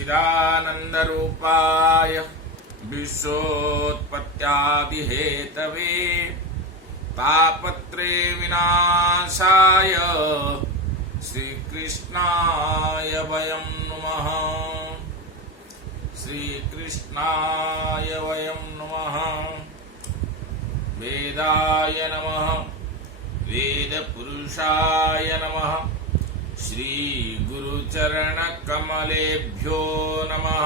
सच्चिदानन्दरूपाय विश्वोत्पत्त्यादिहेतवे तापत्रे विनाशाय श्रीकृष्णाय वयं नमः। श्रीकृष्णाय वयं नमः। वेदाय नमः। वेदपुरुषाय नमः। श्रीगुरुचरणकमलेभ्यो नमः।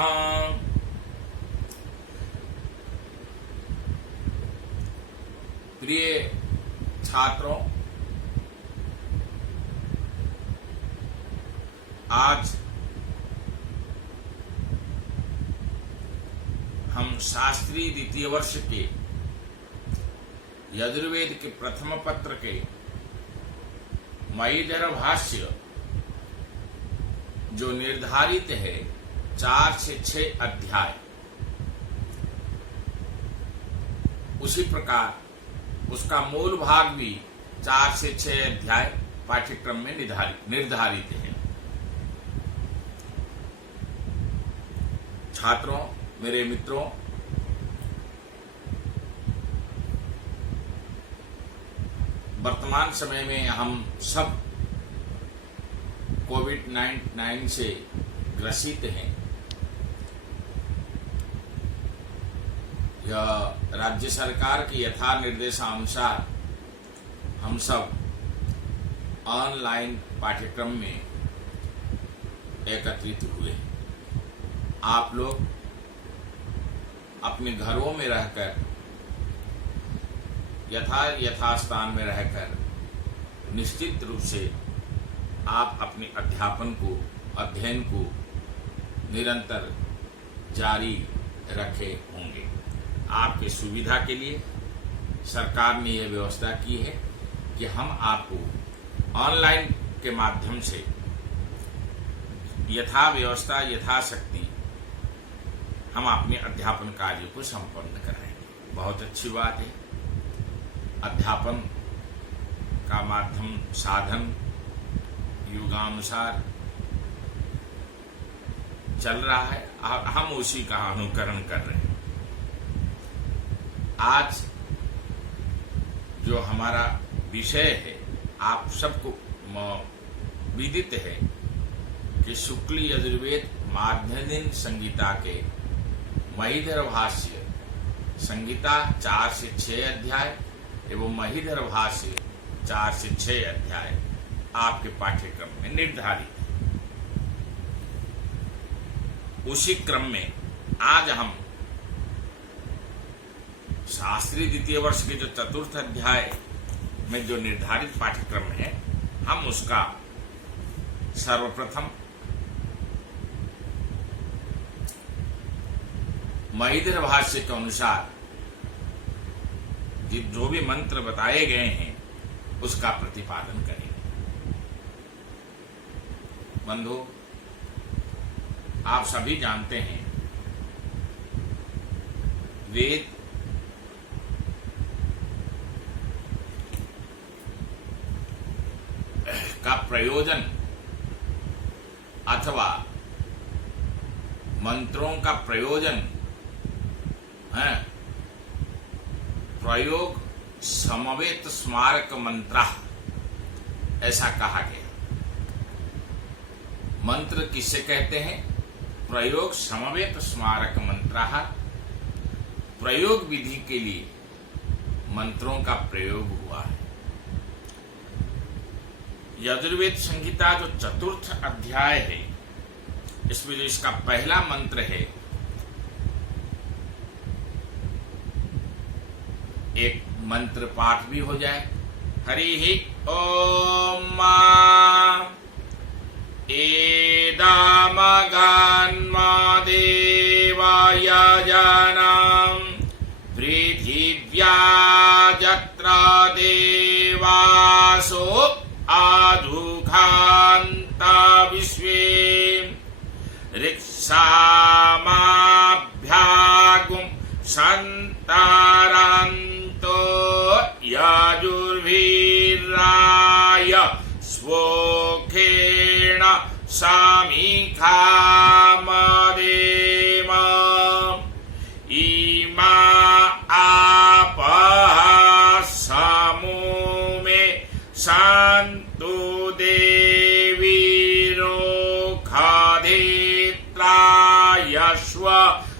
प्रिय छात्रों, आज हम शास्त्री द्वितीय वर्ष के यजुर्वेद के प्रथम पत्र के मयीधर भाष्य जो निर्धारित है 4 से 6 अध्याय, उसी प्रकार उसका मूल भाग भी 4 से 6 अध्याय पाठ्यक्रम में निर्धारित है। छात्रों, मेरे मित्रों, वर्तमान समय में हम सब कोविड-19 से ग्रसित हैं। यह राज्य सरकार के यथा निर्देशानुसार हम सब ऑनलाइन पाठ्यक्रम में एकत्रित हुए हैं। आप लोग अपने घरों में रहकर यथास्थान में रहकर निश्चित रूप से आप अपने अध्ययन को निरंतर जारी रखे होंगे। आपके सुविधा के लिए सरकार ने यह व्यवस्था की है कि हम आपको ऑनलाइन के माध्यम से यथाशक्ति हम अपने अध्यापन कार्य को संपन्न कराएंगे। बहुत अच्छी बात है। अध्यापन का माध्यम साधन युगानुसार चल रहा है, हम उसी का अनुकरण कर रहे हैं। आज जो हमारा विषय है, आप सबको विदित है कि शुक्ल यजुर्वेद माध्यन्दिन संहिता के महीधर भाष्य संहिता 4 से 6 अध्याय एवं महीधर भाष्य 4 से 6 अध्याय आपके पाठ्यक्रम में निर्धारित है। उसी क्रम में आज हम शास्त्री द्वितीय वर्ष के जो 4th अध्याय में जो निर्धारित पाठ्यक्रम है, हम उसका सर्वप्रथम महीधर भाष्य के अनुसार जो भी मंत्र बताए गए हैं उसका प्रतिपादन करेंगे। बंधु, आप सभी जानते हैं वेद का प्रयोजन अथवा मंत्रों का प्रयोजन है प्रयोग समवेत स्मारक मंत्र, ऐसा कहा गया। मंत्र किसे कहते हैं? प्रयोग समवेत स्मारक मंत्र। प्रयोग विधि के लिए मंत्रों का प्रयोग हुआ है। यजुर्वेद संहिता जो 4th अध्याय है, इसमें जो इसका पहला मंत्र है, एक मंत्र पाठ भी हो जाए। हरि ओम एदामगान्मा देवाय जानां पृथिव्या जत्र देवासो आधुखान्ता विश्वे ऋक्षामाभ्यागुं सन्तारान्तो यजुर्वीराय स्वोखेण समीखामदेवो में शांतु देवी रोखाधेत्रायश्व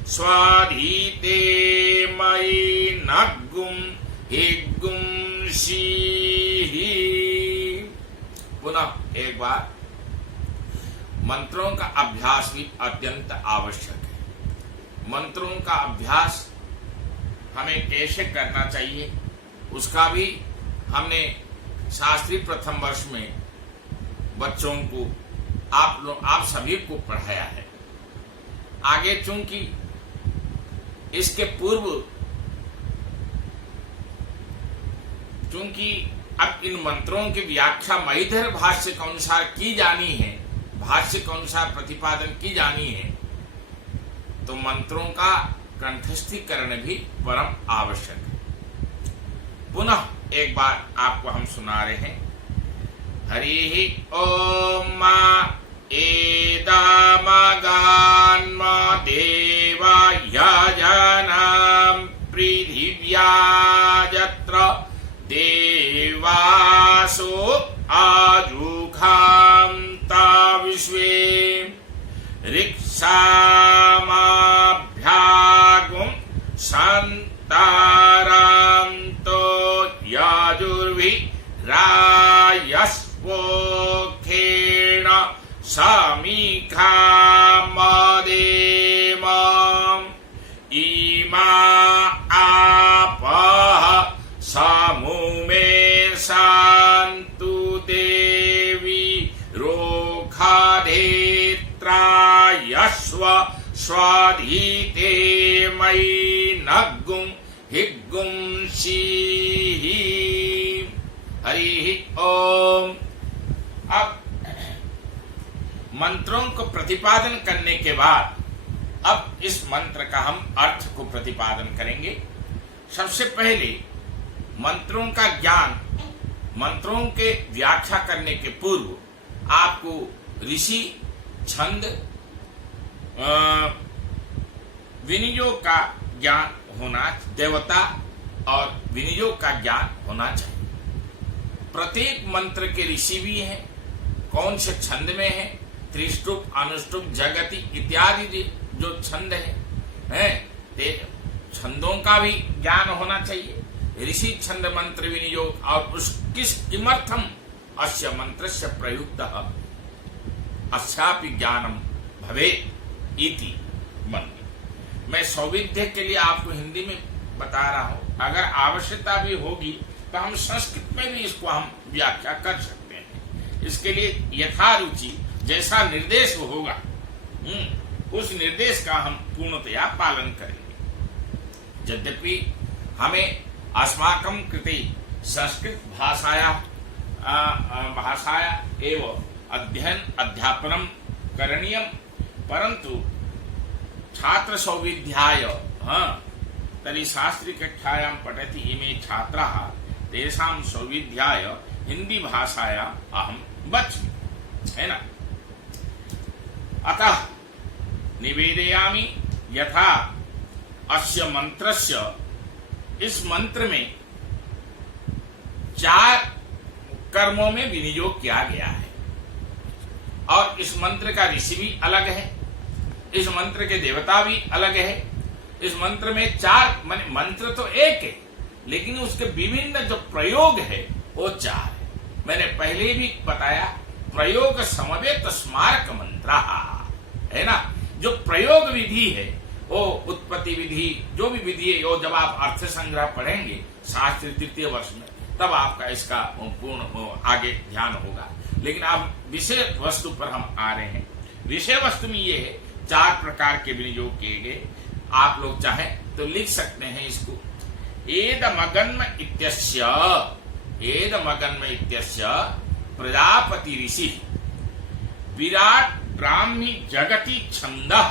स्वाधीते मयि नग्गुं हिग्गुं शीहि। पुनः एक बार, मंत्रों का अभ्यास भी अत्यंत आवश्यक है। मंत्रों का अभ्यास हमें कैसे करना चाहिए उसका भी हमने शास्त्री प्रथम वर्ष में बच्चों को आप सभी को पढ़ाया है। आगे चूंकि इसके पूर्व अब इन मंत्रों की व्याख्या महीधर भाष्य के अनुसार की जानी है, भाष्य के अनुसार प्रतिपादन की जानी है, तो मंत्रों का कंठस्थीकरण भी परम आवश्यक है। पुनः एक बार आपको हम सुना रहे हैं। हरि ओम एदामगान्म देवा यजनां पृथिव्या यत्र देवासो आजुखां ता विश्वे ऋक्षामाभ्यागुं सन्तारान्तो यजुर्विरायस्वोखेण समीखामदेमम् इमा आपः समुमे शान्तु देवी रोखाधेत्रायस्व स्वाधीते मयि नग्गुं हिग्गुं शीहि। हरि ओम। अब मंत्रों को प्रतिपादन करने के बाद अब इस मंत्र का हम अर्थ को प्रतिपादन करेंगे। सबसे पहले मंत्रों का ज्ञान, मंत्रों के व्याख्या करने के पूर्व आपको ऋषि, छंद, विनियोग का ज्ञान होना, देवता और विनियोग का ज्ञान होना चाहिए। प्रत्येक मंत्र के ऋषि भी हैं, कौन से छंद में है, त्रिष्टुप, अनुष्टुप, जगति इत्यादि जो छंद है, छंदों का भी ज्ञान होना चाहिए। ऋषि, छंद, मंत्र, विनियोग और उस किमर्थम अस्य मंत्रस्य प्रयुक्तः अस्यापि ज्ञानम भवे इति मन। मैं सौविध्य के लिए आपको हिंदी में बता रहा हूं, अगर आवश्यकता भी होगी तो हम संस्कृत में भी इसको हम व्याख्या कर सकते हैं। इसके लिए यथारुचि जैसा निर्देश होगा उस निर्देश का हम पूर्णतया पालन करेंगे। यद्यपि हमें अस्माकं कृते संस्कृत भाषाया एवं अध्यापनं करणीयं, परंतु छात्र सौविध्याय तर्हि शास्त्री कक्षायां पठति इमे छात्राः, तेषां सौविध्याय हिंदी भाषाया अहं वच्मि, है ना। अतः निवेदयामि यथा अस्य मंत्रस्य, इस मंत्र में 4 कर्मों में विनियोग किया गया है और इस मंत्र का ऋषि भी अलग है, इस मंत्र के देवता भी अलग है। इस मंत्र में 4 माने मंत्र तो एक है लेकिन उसके विभिन्न जो प्रयोग है वो 4 है। मैंने पहले भी बताया प्रयोग समवेत स्मारक मंत्र है ना। जो प्रयोग विधि है वो उत्पत्ति विधि, जो भी विधि है वो जब आप अर्थ संग्रह पढ़ेंगे शास्त्र 3य वर्ष में तब आपका इसका पूर्ण आगे ध्यान होगा। लेकिन अब विषय वस्तु पर हम आ रहे हैं। विषय वस्तु में ये है 4 प्रकार के विनियोग किए गए। आप लोग चाहें तो लिख सकते हैं इसको। एदमगन्म इत्यस्य प्रजापति ऋषि विराट ब्राह्मी जगति छंदः,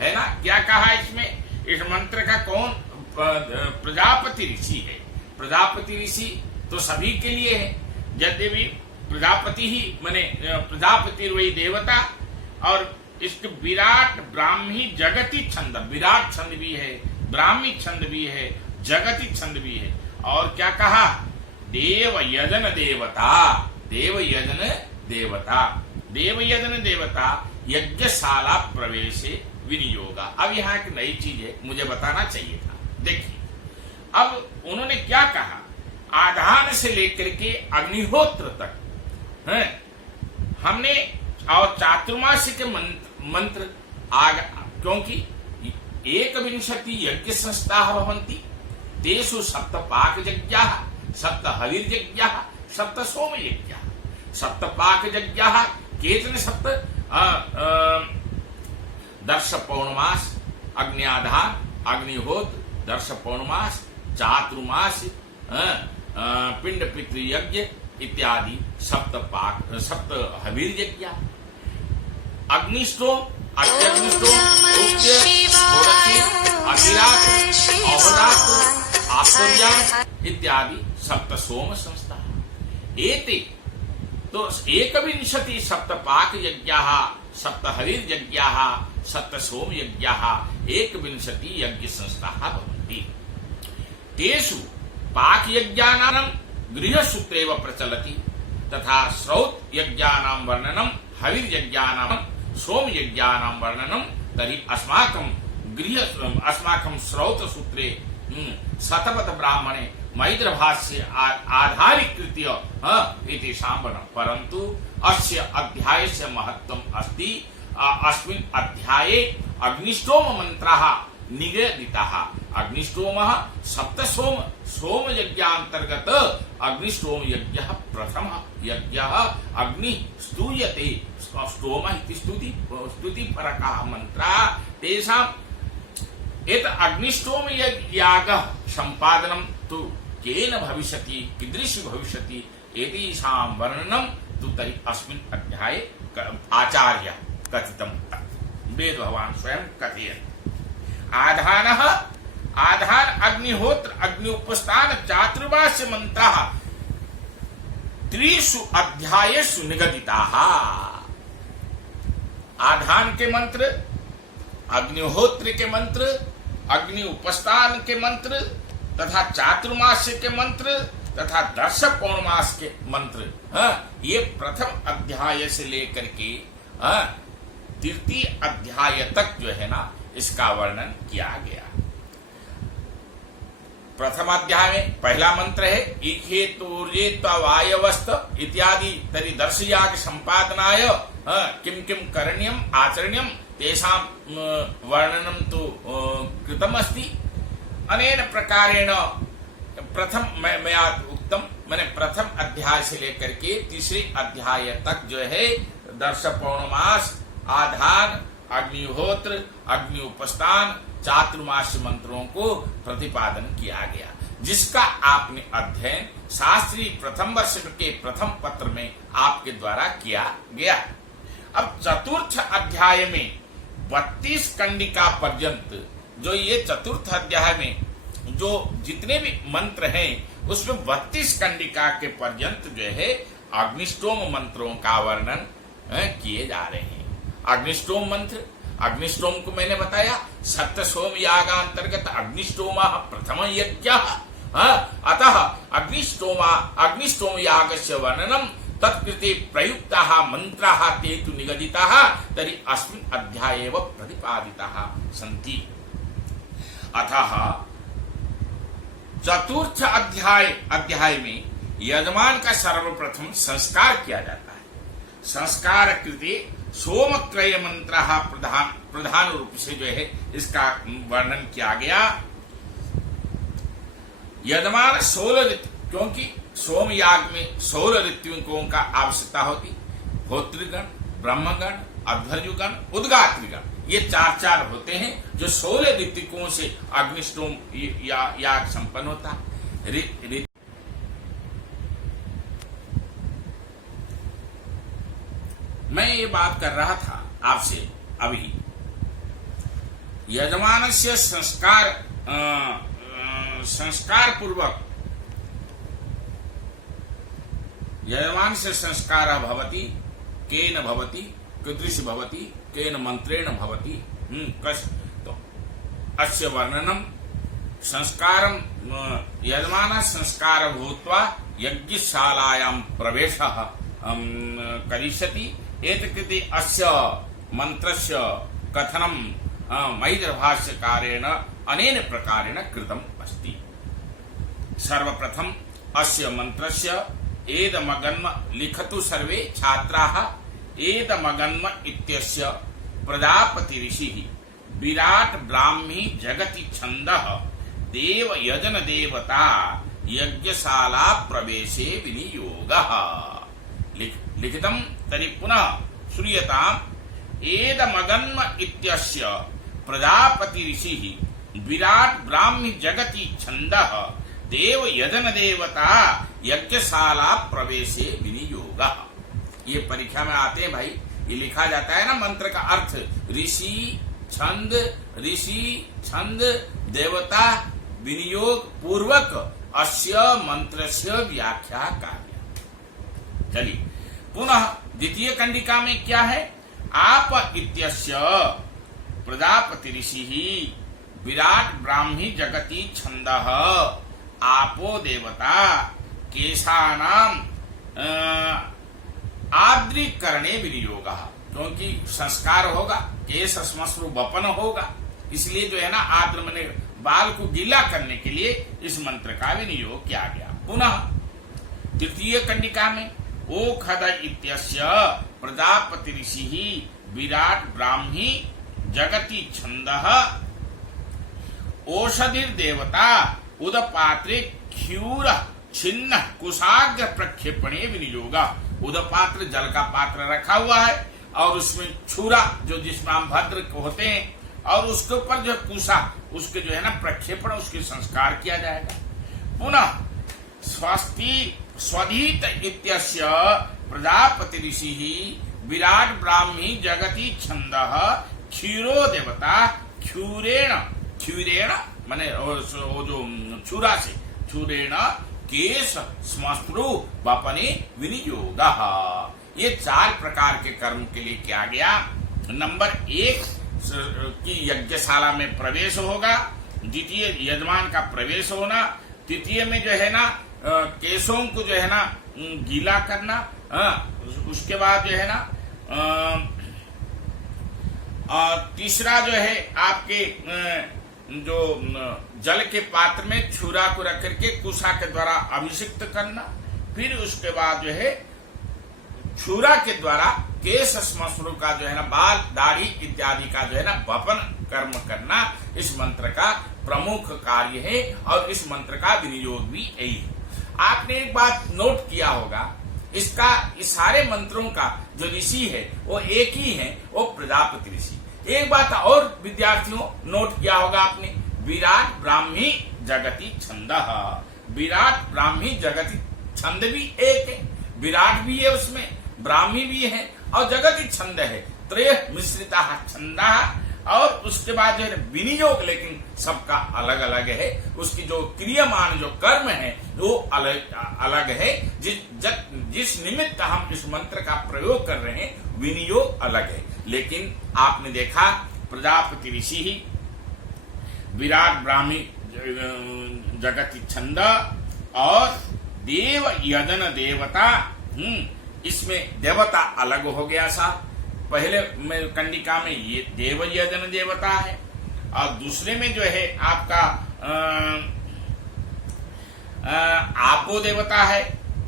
है ना। क्या कहा इसमें? इस मंत्र का कौन प्रजापति ऋषि है। प्रजापति ऋषि तो सभी के लिए है, यद्यपि प्रजापति ही माने प्रजापति वही देवता, और इसके विराट ब्राह्मी जगति छंद, विराट छंद भी है, ब्राह्मी छंद भी है, जगति छंद भी है। और क्या कहा? देवयजन देवता, देवयजन देवता, देवयजन देवता यज्ञशाला प्रवेशे विनियोगा। अब यहाँ एक नई चीज है, मुझे बताना चाहिए था। देखिए, अब उन्होंने क्या कहा, आधान से लेकर के अग्निहोत्र तक है हमने, और चातुर्मास्य के मंत्र क्योंकि एक विंशति यज्ञ संस्था भवन्ति, तेषु सप्त पाक यज्ञाः, सप्त हविर्यज्ञाः, सप्त सोम यज्ञाः। सप्त पाक यज्ञाः केचन सप्त दर्श पौर्णमास, अग्न्याधान, अग्निहोत्र, दर्श पौर्णमास, चातुर्मास, पिंड पितृयज्ञ इत्यादि सप्त पाक, सप्त हविर्यज्ञ, अग्निष्टोम, अत्यग्निष्टोम, इत्यादि सप्त सोम संस्था। एते तो एकविंशति सप्त पाक यज्ञाः, सप्त हविर्यज्ञाः, सप्त सोम यज्ञाः, एकविंशति यज्ञ संस्थाः भवन्ति। तेषु पाक यज्ञानां गृहसूत्रेव प्रचलति, तथा श्रौत यज्ञानां वर्णनं, हविर्यज्ञानां, सोम यज्ञानां वर्णनं। तर्हि अस्माकं श्रौत सूत्रे शतपथ ब्राह्मणे मैत्रभाष्ये आधारीकृत्य एतेषां वर्णनं। परन्तु अस्य अध्यायस्य महत्त्वम् अस्ति। अस्मिन् अध्याये अग्निष्टोम मंत्राः निगदिताः। अग्निष्टोमः सप्तसोम सोम यज्ञान्तर्गत अग्निष्टोम यज्ञः प्रथमः यज्ञः। अग्नि स्तूयते, स्तोम इति स्तुतिपरकः मंत्रः। तेषाम् एत अग्निष्टोम यागः सम्पादनं तु केन भविष्यति, कीदृशी भविष्यति, एतेषां वर्णनं तु तर्हि अस्मिन् अध्याये आचार्य कथितं, वेद भगवान् स्वयं कथयति। आधानः, आधान अग्निहोत्र, अग्निउपस्थान, चातुर्मास्य मंत्राः त्रिषु अध्यायेषु निगदिताः। आधान के मंत्र, अग्निहोत्र के मंत्र, अग्नि उपस्थान के मंत्र तथा चातुर्मास्य के मंत्र तथा दर्श पौर्णमास के मंत्र, ये प्रथम अध्याय से लेकर के तृतीय अध्याय तक जो है ना, इसका वर्णन किया गया। प्रथम अध्याय में पहला मंत्र है इखेतोर्जेत्वायवस्त इत्यादि तरी दर्शयाग संपादनाय किम किम करणीयम आचरणीयम तेषां वर्णनं तु कृतम अस्ति। अनेन प्रकारेण प्रथम मया उक्तम, मैंने प्रथम अध्याय से लेकर के तीसरे अध्याय तक जो है दर्श पौर्णमास, आधान, अग्निहोत्र, अग्नि उपस्थान, चातुर्मास्य मंत्रों को प्रतिपादन किया गया, जिसका आपने अध्ययन शास्त्री प्रथम वर्ष के प्रथम पत्र में आपके द्वारा किया गया। अब चतुर्थ अध्याय में 32 कंडिका पर्यंत, जो ये चतुर्थ अध्याय में जो जितने भी मंत्र हैं उसमें 32 कंडिका के पर्यंत जो है अग्निष्टोम मंत्रों का वर्णन किए जा रहे हैं। अग्निष्टोम मंत्र, अग्निष्टोम को मैंने बताया सप्त सोम यागांतर्गत अग्निष्टोम प्रथम यज्ञ, अतः अग्निष्टोम यागस्य वर्णनम तत्कृते प्रयुक्ताः मंत्राः ते तु निगदिताः तर्हि अस्मिन् अध्याये एव प्रतिपादिताः सन्ति। अतः चतुर्थ अध्याय में यजमान का सर्वप्रथम संस्कार किया जाता है। संस्कार कृते सोमत्रय मंत्र प्रधान रूप से जो है इसका वर्णन किया गया। यजमान 16 ऋतु, क्योंकि सोम याग में 16 ऋतुओं का आवश्यकता होती। होत्रिगण, ब्रह्मगण, अध्वर्युगण, उद्गात्रिगण, ये 4 होते हैं जो 16 ऋतुओं से अग्निष्टोम याग संपन्न होता है। मैं ये बात कर रहा था आपसे अभी, यजमान से संस्कार पूर्वक यजमान से संस्कार भवति, केन भवति, कीदृश भवति, केन मंत्रेण भवति, तो अस्य वर्णनम संस्कारं यजमान संस्कार भूत्वा यज्ञशालायां प्रवेशः करिष्यति। एतकृते अस्य मंत्रस्य कथनं मैत्रभाष्यकारेण अनेन प्रकारेण कृतम् अस्ति। सर्वप्रथम अस्य मंत्रस्य एदमगन्म लिखतु सर्वे छात्राः। एदमगन्म इत्यस्य प्रजापति ऋषिः विराट ब्राह्मी जगति छन्दः देव यजन देवता यज्ञशाला प्रवेशे विनियोगः। लिखितं तर्हि पुनः श्रूयताम्। एदमगन्म इत्यस्य प्रजापति ऋषिः विराट ब्राह्मी जगति छन्दः देव यजन देवता यज्ञशाला प्रवेशे विनियोगः। ये परीक्षा में आते हैं भाई, ये लिखा जाता है ना मंत्र का अर्थ ऋषि छंद देवता विनियोग पूर्वक अस्य मंत्रस्य व्याख्या कार्य। चलिए पुनः द्वितीय कंडिका में क्या है? आप इत्यस्य प्रजापति ऋषिः विराट ब्राह्मी जगति छन्दः आपो देवता केशानाम आद्रीकरणे विनियोगः। क्योंकि संस्कार होगा, केश श्मश्रु वपन होगा, इसलिए जो है ना आद्र मने बाल को गीला करने के लिए इस मंत्र का विनियोग किया गया। पुनः तृतीय कंडिका में ओखद इत्यस्य प्रजापति ऋषिः विराट ब्राह्मी जगति छन्दः औषधिर्देवता उदपात्रे क्षूर छिन्न कुशाग्र प्रक्षेपणे विनियोगः। उदपात्र जल का पात्र रखा हुआ है और उसमें छुरा जो जिसमें हम भद्र होते हैं और उसके ऊपर जो कुशा उसके जो है ना प्रक्षेपण उसके संस्कार किया जाएगा। पुनः स्वधीत इत्यस्य प्रजापति ऋषिः विराट ब्राह्मी जगति छन्दः क्षीरो देवता क्षूरेण माने वो जो छुरा से छुरेण केश श्मश्रु वपने विनियोगः। ये 4 प्रकार के कर्म के लिए किया गया। नंबर 1 की यज्ञशाला में प्रवेश होगा, द्वितीय यजमान का प्रवेश होना, तृतीय में जो है ना केशों को जो है ना गीला करना, उसके बाद जो है ना तीसरा जो है आपके जो जल के पात्र में छुरा को रख करके कुशा के द्वारा अभिषिक्त करना, फिर उसके बाद जो है छुरा के द्वारा केश श्मश्रु का जो है ना बाल दाढ़ी इत्यादि का जो है ना वपन कर्म करना इस मंत्र का प्रमुख कार्य है और इस मंत्र का विनियोग भी यही है। आपने एक बात नोट किया होगा, इसका इस सारे मंत्रों का जो ऋषि है वो एक ही है, वो प्रजापति ऋषि। एक बात और विद्यार्थियों नोट किया होगा आपने, विराट ब्राह्मी जगति छन्दः। विराट ब्राह्मी जगति छंद भी एक है, विराट भी है उसमें, ब्राह्मी भी है और जगति छंद है, त्रय मिश्रिता छंदः। और उसके बाद जो है विनियोग लेकिन सबका अलग अलग है, उसकी जो क्रियामान जो कर्म है वो अलग है। जिस निमित्त हम इस मंत्र का प्रयोग कर रहे हैं विनियोग अलग है। लेकिन आपने देखा प्रजापति ऋषि ही विराट ब्राह्मी जगति छंद और देव यजन देवता, इसमें देवता अलग हो गया सा। पहले में कंडिका में ये देव यजन देवता है और दूसरे में जो है आपका आपो देवता है,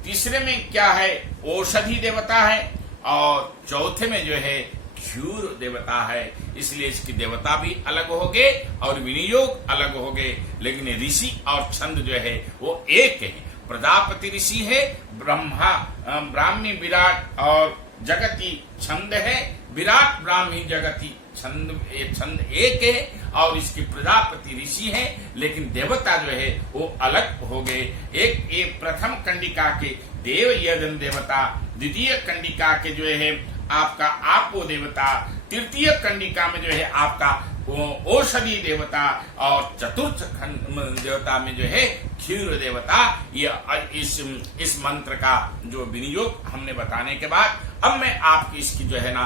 तीसरे में क्या है औषधि देवता है और चौथे में जो है क्षूर देवता है। इसलिए इसकी देवता भी अलग हो गए और विनियोग अलग हो गए, लेकिन ऋषि और छंद जो है वो एक है। प्रजापति ऋषि है, ब्राह्मी विराट और जगति छंद है, विराट ब्राह्मी जगति छंद एक है और इसकी प्रजापति ऋषि है, लेकिन देवता जो है वो अलग हो गए। एक प्रथम कंडिका के देव यजन देवता, द्वितीय कंडिका के जो है आपका आपो देवता, तृतीय कंडिका में जो है आपका औषधि देवता और चतुर्थ देवता में जो है क्षीर देवता। ये इस मंत्र का जो विनियोग हमने बताने के बाद अब मैं आपकी इसकी जो है ना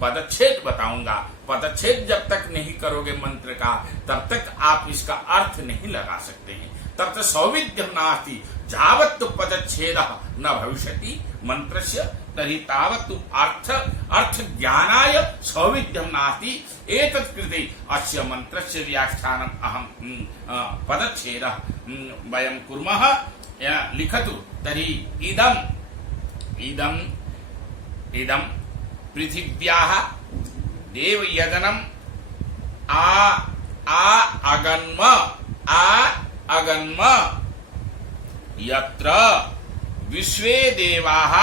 पदच्छेद बताऊंगा। पदच्छेद जब तक नहीं करोगे मंत्र का तब तक आप इसका अर्थ नहीं लगा सकते हैं। तब तक सौविध्यम नास्ति जावत् पदच्छेद न भविष्यति मंत्रस्य तर्हि तावत् अर्थ ज्ञानाय सौविध्यम नास्ति एतत् कृते अस्य मंत्रस्य व्याख्यानम् अहं पदच्छेद वयं कुर्मः। लिखतु तर्हि इदं पृथिव्याः देवयजनम् अगन्म यत्र विश्वे देवाः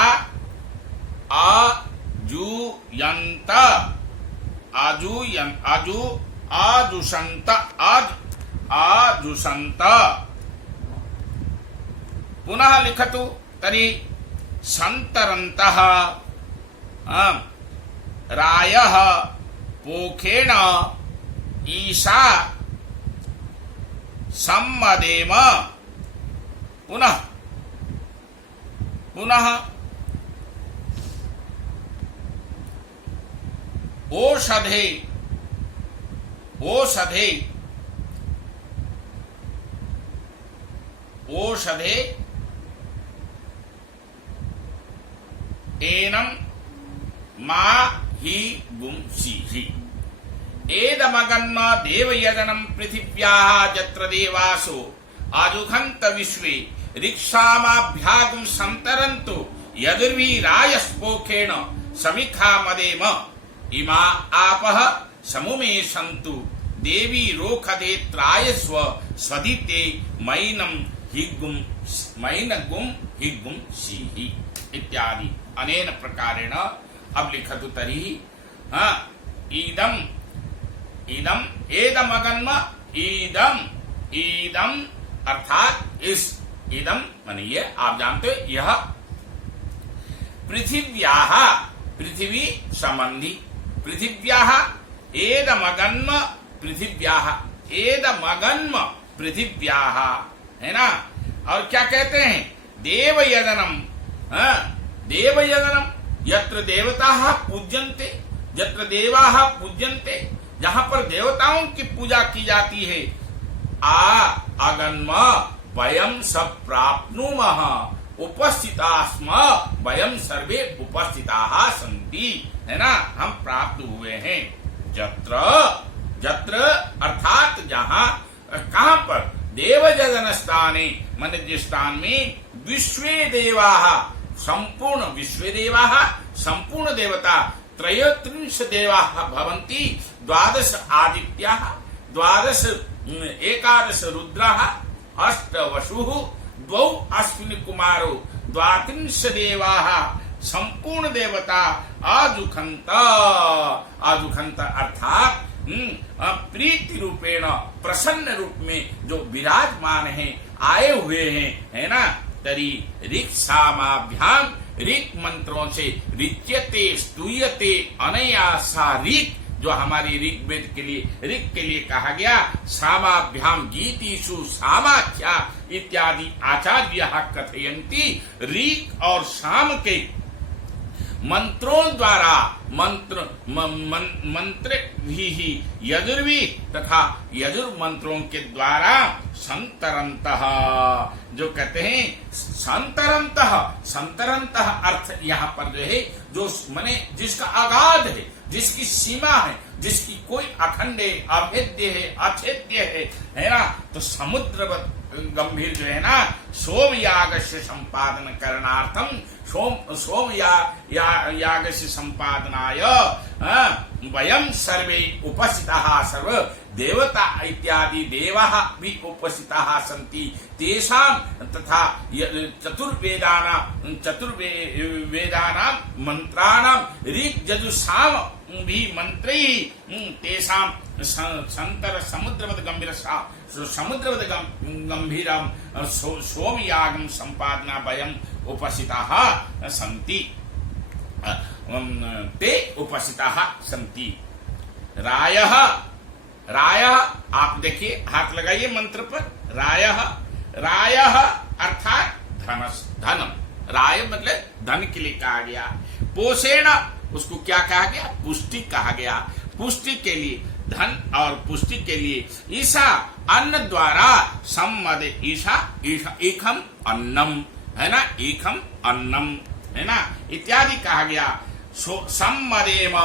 आजुषन्त। पुनः लिखतु तर्हि सन्तरन्तः रायः पोखेण ईशा सम्मदेम। पुनः ओषधे एनं मा हि गुंसीहि एदमगन्म देवयजनं पृथिव्याः यत्र देवासो आजुघन्त विश्वे ऋक्षामाभ्यागुं संतरन्तु यदुर्वीरायस्पोखेण समिखा मदेम इमा आपः समुमे सन्तु देवी रोखदे त्रायस्व स्वदिते मैनगुं हिगुं सीहि इत्यादि अनेन प्रकारेण। अब लिखतु तर्हि एदमगन्म ईदम अर्थात इस इदम माने ये आप जानते हो यह पृथिव्याः पृथ्वी संबंधी पृथिव्याः एदमगन्म पृथिव्याः है ना। और क्या कहते हैं देवयजनम यत्र देवताः पूज्यन्ते यत्र देवाः पूज्यन्ते जहां पर देवताओं की पूजा की जाती है अगन्म वयं सब प्राप्नुमः उपस्थिताः स्म वयं सर्वे उपस्थिताः सन्ति है ना हम प्राप्त हुए हैं। जत्र अर्थात जहां कहां पर देवयजन स्थाने मन जिस स्थान में विश्वे देवाः संपूर्ण देवता त्रयोत्रिंश देवाः भवन्ति 12 आदित्याः 11 रुद्राः 8 वसुः 2 अश्विनी कुमारो 32 देवाः संपूर्ण देवता आजुखंत अर्थात प्रीति रूपेण प्रसन्न रूप में जो विराजमान है आए हुए हैं है ना। तरी ऋक् सामाभ्याम ऋक् मंत्रों से ऋच्यते स्तूयते अनया सा ऋक् जो हमारी ऋग्वेद के लिए कहा गया सामाभ्याम गीतिषु सामाख्या इत्यादि आचार्यः कथयन्ति ऋक् और साम के मंत्रों द्वारा मंत्र भी यजुर्वी तथा यजुर मंत्रों के द्वारा संतरंतः जो कहते हैं संतरंतः अर्थ यहाँ पर जो है जो माने जिसका आगाध है जिसकी सीमा है जिसकी कोई अखंड है अभेद्य है अछेद्य है ना। तो समुद्र गंभीर जो है ना सोमयाग से संपादन करणार्थम सोमयाग से संपादनाय वयं सर्वे उपस्थिताः सर्व देवता इत्यादि देवाः भी उपस्थिताः सन्ति तेषां तथा चतुर्वेदानां मंत्राणां ऋक् यजुः साम भी मंत्रैः तेषां संतर समुद्रवत् गंभीरं सोमयागं संपादना वयं उपस्थिताः सन्ति ते उपस्थिताः सन्ति। रायः रायः, आप देखिए हाथ लगाइए मंत्र पर, रायः, रायः अर्थात धनम, राय मतलब धन के लिए कहा गया। पोषेण, उसको क्या कहा गया? पुष्टि कहा गया। पुष्टि के लिए, धन और पुष्टि के लिए। ईशा, अन्न द्वारा, सम्मद, ईशा, ईशा एकम अन्नम, है ना, एकम अन्नम, है ना, इत्यादि कहा गया। सम्मदेम,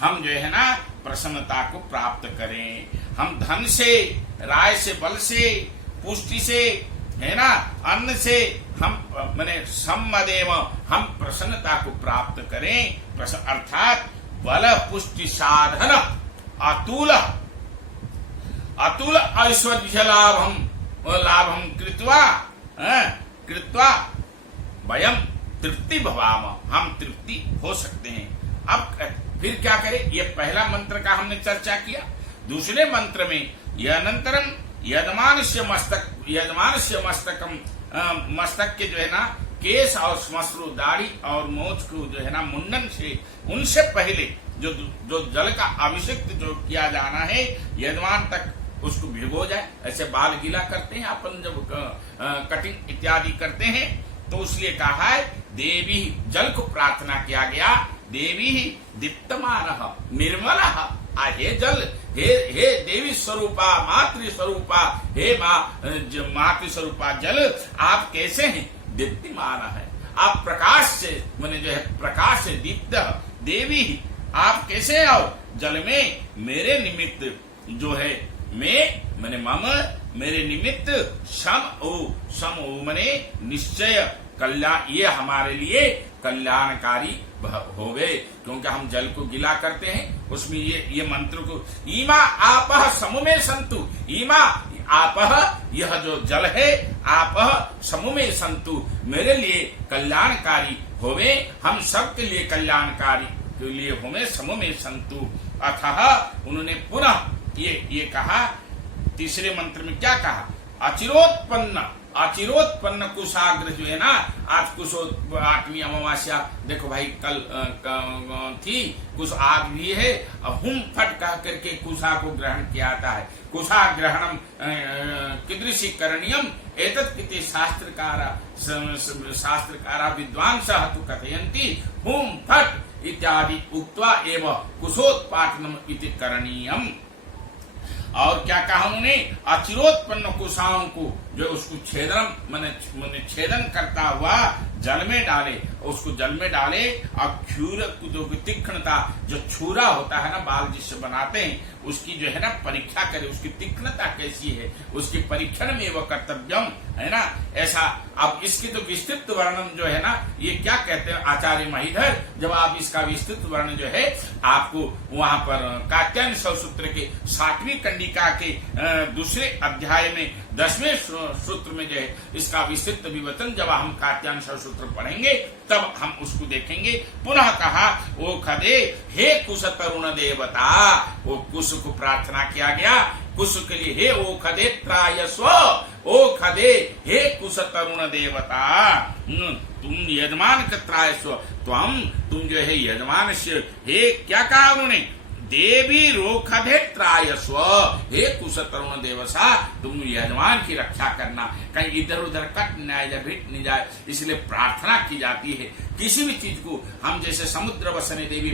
हम जो है ना प्रसन्नता को प्राप्त करें। हम धन से, राय से, बल से, पुष्टि से, है ना, अन्न से हम माने सम्मदेव, हम प्रसन्नता को प्राप्त करें। अर्थात बल पुष्टि साधन अतुल अतुल ऐश्वर्य लाभम कृत्वा वयम तृप्ति भवाम, हम तृप्ति हो सकते हैं। अब फिर क्या करें? ये पहला मंत्र का हमने चर्चा किया। दूसरे मंत्र में यदनंतरम यजमानस्य मस्तकम, मस्तक के जो है ना केस और श्मश्रु, दाढ़ी और मोछ को जो है ना मुंडन से, उनसे पहले जो जल का अभिषेक जो किया जाना है, यजमान तक उसको भिगो जाए। ऐसे बाल गीला करते हैं अपन जब कटिंग इत्यादि करते हैं, तो इसलिए कहा है देवी, जल को प्रार्थना किया गया। देवी दीप्तमान निर्मल, हे जल, हे देवी स्वरूपा, मातृ स्वरूपा, हे मातृ स्वरूपा जल, आप कैसे हैं? दीप्तिमान है, आप प्रकाश से, मैंने जो है प्रकाश से दीप्त। देवी, आप कैसे हो? जल में मेरे निमित्त जो है, मैंने मम, मेरे निमित्त सम ओ मने निश्चय कल्याण, ये हमारे लिए कल्याणकारी हो गए, क्योंकि हम जल को गिला करते हैं। उसमें ये मंत्र को, ईमा आपह समुमे संतु, ईमा आपह, यह जो जल है, आपह समुमे संतु, मेरे लिए कल्याणकारी होवे, हम सबके लिए कल्याणकारी के लिए होवे, समुमे संतु। अतः उन्होंने पुनः ये कहा, तीसरे मंत्र में क्या कहा? अचिरोत्पन्न कुशाग्र जो है ना, आज कुश 8वीं अमावस्या, देखो भाई कल थी, कुश आज भी है। हुम फट कह करके कुशा को ग्रहण किया जाता है। कुशा ग्रहणम कीदृशी करणीयम एतत् किते शास्त्रकारा विद्वांसः तु कथयन्ति हुम फट इत्यादि उक्त्वा एव कुशोत्पाटनम इति करणीयम। और क्या कहा उन्होंने? अचिरोत्पन्न कुशाओं को जो उसको छेदन छेदन करता हुआ जल में डाले, उसको जल में डाले, और क्षूर जो तीक्ष्णता, जो छुरा होता है ना बाल जिससे बनाते हैं, उसकी जो है ना परीक्षा करे, उसकी तीक्ष्णता कैसी है, उसकी परीक्षण में वह कर्तव्यम, है ना, ऐसा। अब इसकी तो विस्तृत वर्णन जो है ना, ये क्या कहते हैं आचार्य महीधर, जब आप इसका विस्तृत वर्णन जो है आपको वहां पर कात्यायन सूत्र के 7वीं कंडिका के दूसरे अध्याय में 10वें सूत्र में जो है इसका विस्तृत विवचन, जब हम कात्यायन सूत्र पढ़ेंगे तब हम उसको देखेंगे। पुनः कहा, ओ खदे, हे कुश तरुण देवता, वो कुश को प्रार्थना किया गया, कुश के लिए, हे ओ खदे त्रायस्व, ओ खदे, हे कुश तरुण देवता, तुम यजमान का त्रायस्व, तुम जो है यजमान से, हे क्या कहा उन्होंने? देवी रोखधे त्रायस्व, हे कुश तरुण देवसा, तुम यजमान की रक्षा करना, कहीं इधर उधर कट न जाए, भिट नहीं जाए, इसलिए प्रार्थना की जाती है। किसी भी चीज को हम जैसे समुद्र वसने देवी,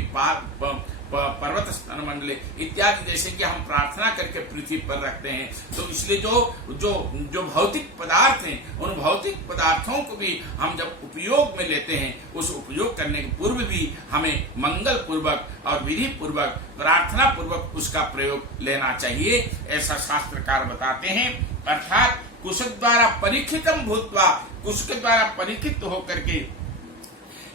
पर्वत स्तन मंडले इत्यादि जैसे कि हम प्रार्थना करके पृथ्वी पर रखते हैं, तो इसलिए जो भौतिक पदार्थ हैं, उन भौतिक पदार्थों को भी हम जब उपयोग में लेते हैं, उस उपयोग करने के पूर्व भी हमें मंगल पूर्वक और विधि पूर्वक, प्रार्थना पूर्वक उसका प्रयोग लेना चाहिए, ऐसा शास्त्रकार बताते हैं। अर्थात कुश द्वारा परीक्षितम भूत्वा, कुश के द्वारा परीक्षित होकर के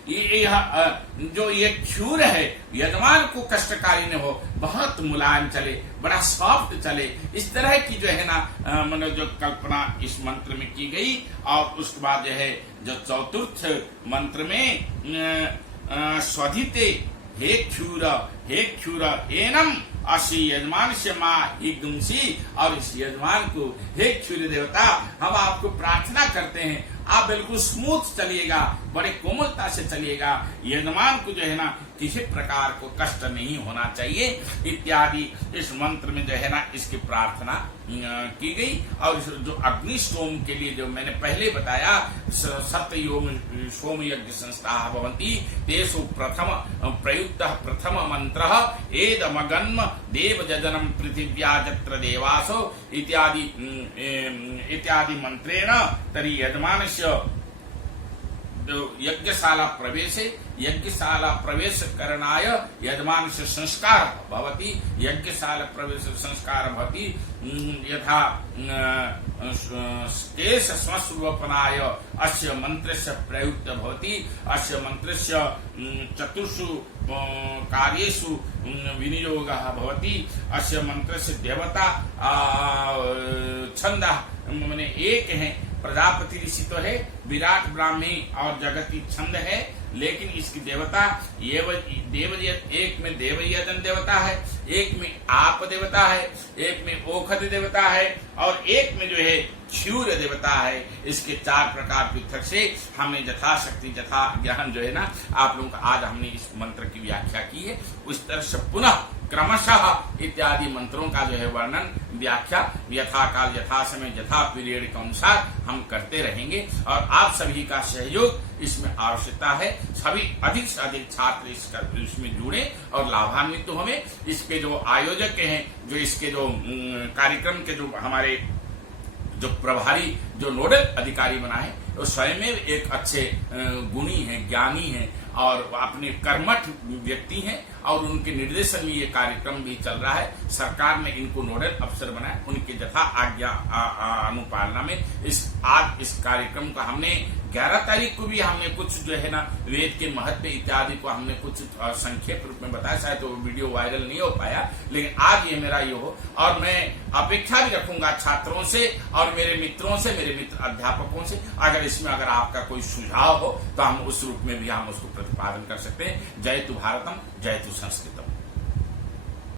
जो ये क्षूर है, यजमान को कष्टकारी न हो, बहुत मुलायम चले, बड़ा सॉफ्ट चले, इस तरह की जो है ना जो कल्पना इस मंत्र में की गई। और उसके बाद जो है जो चतुर्थ मंत्र में स्वधिते, हे क्षूर, हे क्षुर एनम अशी यजमान से माँ हिगुंसी, और इस यजमान को हे क्षुर देवता हम आपको प्रार्थना करते हैं, आप बिल्कुल स्मूथ चलिएगा, बड़े कोमलता से चलिएगा, यजमान को जो है ना किसी प्रकार को कष्ट नहीं होना चाहिए इत्यादि इस मंत्र में जो है ना इसकी प्रार्थना की गई। और जो अग्निष्टोम के लिए जो मैंने पहले बताया, सत्ययोम सोम यज्ञ संस्था भवन्ति तेषु प्रथम प्रयुक्त प्रथम मंत्र एदमगन्म देव जजनम पृथिव्या जत्र देवासो इत्यादि मंत्रेण तरी यजमानस्य यज्ञशाला प्रवेश करणाय यजमान से संस्कार भवति, यज्ञशाला प्रवेश संस्कार भवति यथा केश स्वस्वरूपनाय अस्य मंत्रस्य प्रयुक्त भवति, अस्य मंत्रस्य चतुर्षु कार्येषु विनियोगः भवति, अस्य मंत्रस्य देवता छंदः माने एक है, प्रजापति ऋषि तो है, विराट ब्राह्मी और जगती छंद है, लेकिन इसकी देवता एक में देवयजन देवता है, एक में आप देवता है, एक में ओखद देवता है, और एक में जो है क्षूर देवता है। इसके 4 प्रकार पृथक से हमने यथाशक्ति यथा ज्ञान जो है ना आप लोगों का आज हमने इस मंत्र की व्याख्या की है। उस तरह से पुनः क्रमशः इत्यादि मंत्रों का जो है वर्णन व्याख्या यथा काल यथा समय यथा पीरियड के अनुसार हम करते रहेंगे, और आप सभी का सहयोग इसमें आवश्यकता है। सभी अधिक से अधिक छात्र इसमें जुड़े और लाभान्वित तो हमें इसके जो आयोजक हैं, जो इसके जो कार्यक्रम के जो हमारे जो प्रभारी जो नोडल अधिकारी बनाए वो स्वयं में एक अच्छे गुणी हैं, ज्ञानी हैं और अपने कर्मठ व्यक्ति हैं, और उनके निर्देशन में ये कार्यक्रम भी चल रहा है। सरकार ने इनको नोडल अफसर बनाया, उनके यथा आज्ञा अनुपालना में आज इस कार्यक्रम का हमने 11 तारीख को भी हमने कुछ जो है ना वेद के महत्व इत्यादि को हमने कुछ संक्षेप रूप में बताया, शायद तो वीडियो वायरल नहीं हो पाया, लेकिन आज ये मेरा ये हो, और मैं अपेक्षा भी रखूंगा छात्रों से और मेरे मित्रों से, मेरे मित्र अध्यापकों से, अगर आपका कोई सुझाव हो तो हम उस रूप में भी हम उसको प्रतिपादन कर सकते हैं। जय तु भारतम, जय तु संस्कृतम।